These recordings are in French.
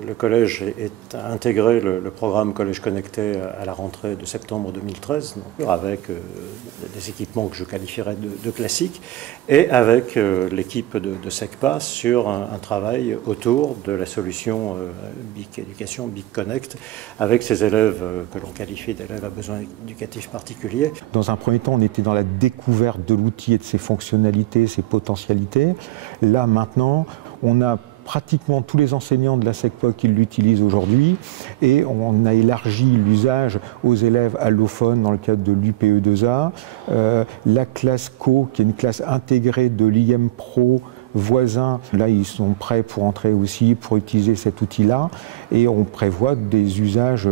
Le collège est intégré le programme Collège Connecté à la rentrée de septembre 2013, donc avec des équipements que je qualifierais de classiques, et avec l'équipe de SECPA sur un travail autour de la solution BIC Éducation, BIC Connect, avec ces élèves que l'on qualifie d'élèves à besoins éducatifs particuliers. Dans un premier temps, on était dans la découverte de l'outil et de ses fonctionnalités, ses potentialités. Là, maintenant, on a pratiquement tous les enseignants de la SECPA qui l'utilisent aujourd'hui et on a élargi l'usage aux élèves allophones dans le cadre de l'UPE2A. La classe Co, qui est une classe intégrée de l'IM Pro voisins, là ils sont prêts pour entrer aussi, pour utiliser cet outil-là et on prévoit des usages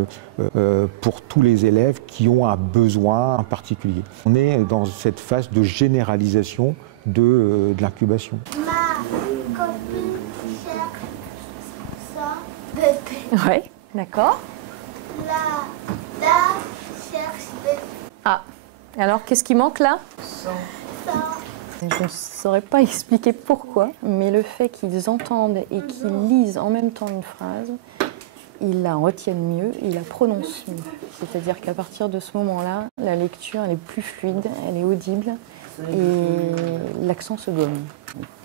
pour tous les élèves qui ont un besoin en particulier. On est dans cette phase de généralisation de l'incubation. Oui, d'accord. Là, cherche bébé. Ah, alors qu'est-ce qui manque là? Je ne saurais pas expliquer pourquoi, mais le fait qu'ils entendent et qu'ils lisent en même temps une phrase, ils la retiennent mieux, ils la prononcent mieux. C'est-à-dire qu'à partir de ce moment-là, la lecture elle est plus fluide, elle est audible et l'accent se gomme.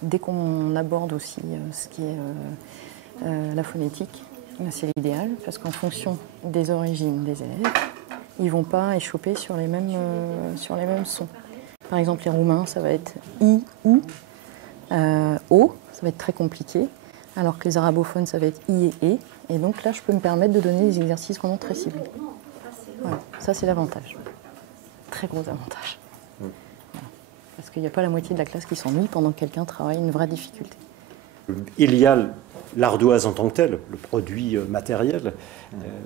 Dès qu'on aborde aussi ce qui est la phonétique, c'est l'idéal, parce qu'en fonction des origines des élèves, ils ne vont pas échoper sur les mêmes sons. Par exemple, les Roumains, ça va être I, OU, O, ça va être très compliqué, alors que les arabophones, ça va être I et E. Et donc là, je peux me permettre de donner des exercices vraiment très ciblés. Voilà, ça c'est l'avantage. Très gros avantage. Voilà. Parce qu'il n'y a pas la moitié de la classe qui s'ennuie pendant que quelqu'un travaille une vraie difficulté. Il y a l'ardoise en tant que tel, le produit matériel,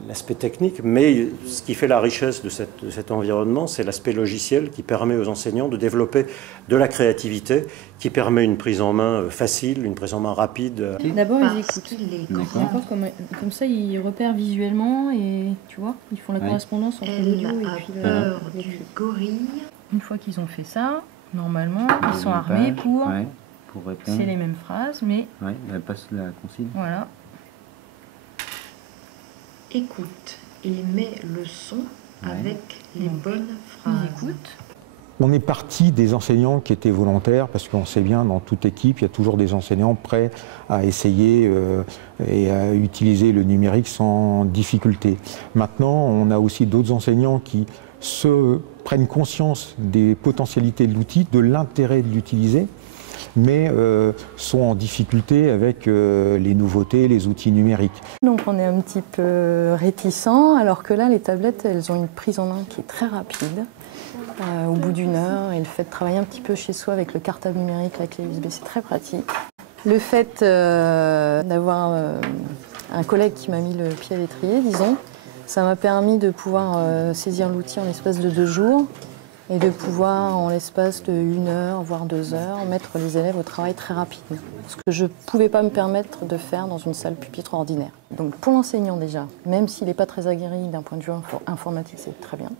l'aspect technique, mais ce qui fait la richesse de cet environnement, c'est l'aspect logiciel qui permet aux enseignants de développer de la créativité, qui permet une prise en main facile, une prise en main rapide. D'abord, ils écoutent. Comme ça, ils repèrent visuellement et tu vois, ils font la correspondance entre l'audio et puis du gorille. Une fois qu'ils ont fait ça, normalement, ils sont armés pour répondre. C'est les mêmes phrases, mais... Oui, elle passe la consigne. Voilà. Écoute, il met le son avec les bonnes phrases. Ils écoutent. On est parti des enseignants qui étaient volontaires, parce qu'on sait bien, dans toute équipe, il y a toujours des enseignants prêts à essayer et à utiliser le numérique sans difficulté. Maintenant, on a aussi d'autres enseignants qui prennent conscience des potentialités de l'outil, de l'intérêt de l'utiliser, mais sont en difficulté avec les nouveautés, les outils numériques. Donc on est un petit peu réticents, alors que là, les tablettes, elles ont une prise en main qui est très rapide. Au bout d'une heure, et le fait de travailler un petit peu chez soi avec le cartable numérique, la clé USB, c'est très pratique. Le fait d'avoir un collègue qui m'a mis le pied à l'étrier, disons, ça m'a permis de pouvoir saisir l'outil en l'espace de 2 jours et de pouvoir, en l'espace de 1 heure, voire 2 heures, mettre les élèves au travail très rapidement. Ce que je ne pouvais pas me permettre de faire dans une salle pupitre ordinaire. Donc pour l'enseignant déjà, même s'il n'est pas très aguerri d'un point de vue informatique, c'est très bien.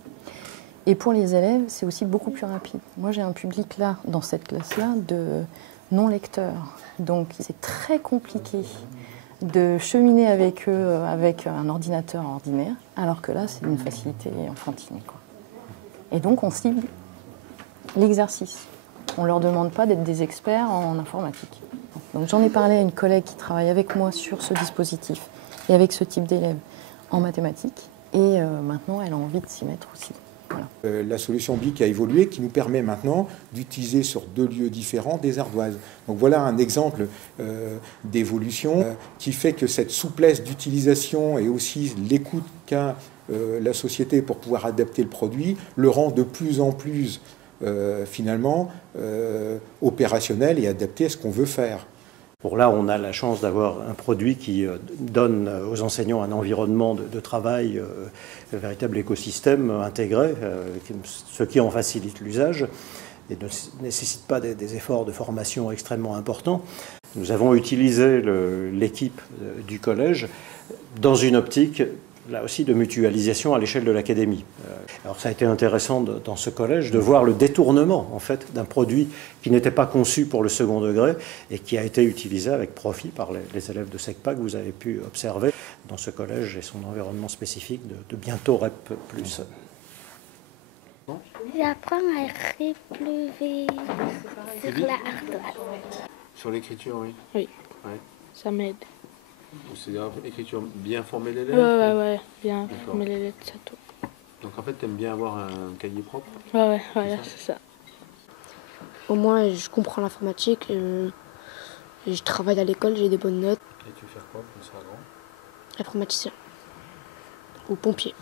Et pour les élèves, c'est aussi beaucoup plus rapide. Moi, j'ai un public là, dans cette classe-là, de non-lecteurs. Donc c'est très compliqué de cheminer avec eux avec un ordinateur ordinaire, alors que là, c'est une facilité enfantine, quoi. Et donc, on cible l'exercice. On ne leur demande pas d'être des experts en informatique. Donc, j'en ai parlé à une collègue qui travaille avec moi sur ce dispositif et avec ce type d'élèves en mathématiques. Et maintenant, elle a envie de s'y mettre aussi. Voilà. La solution BIC a évolué, qui nous permet maintenant d'utiliser sur 2 lieux différents des ardoises. Donc voilà un exemple d'évolution qui fait que cette souplesse d'utilisation et aussi l'écoute qu'a la société pour pouvoir adapter le produit le rend de plus en plus finalement opérationnel et adapté à ce qu'on veut faire. Pour là, on a la chance d'avoir un produit qui donne aux enseignants un environnement de travail, un véritable écosystème intégré, ce qui en facilite l'usage et ne nécessite pas des efforts de formation extrêmement importants. Nous avons utilisé l'équipe du collège dans une optique là aussi de mutualisation à l'échelle de l'académie. Alors ça a été intéressant dans ce collège de voir le détournement en fait d'un produit qui n'était pas conçu pour le second degré et qui a été utilisé avec profit par les élèves de SECPA que vous avez pu observer dans ce collège et son environnement spécifique de bientôt REP+. J'apprends à écrire plus vite sur la ardoise. Sur l'écriture, oui. Oui, ouais. Ça m'aide. C'est-à-dire l'écriture, bien former les lettres. Ouais, bien former les lettres, c'est tout. Donc en fait, tu aimes bien avoir un cahier propre. Ouais, c'est ça. Au moins, je comprends l'informatique, je travaille à l'école, j'ai des bonnes notes. Et tu veux faire quoi quand tu seras grand? Informaticien ou pompier.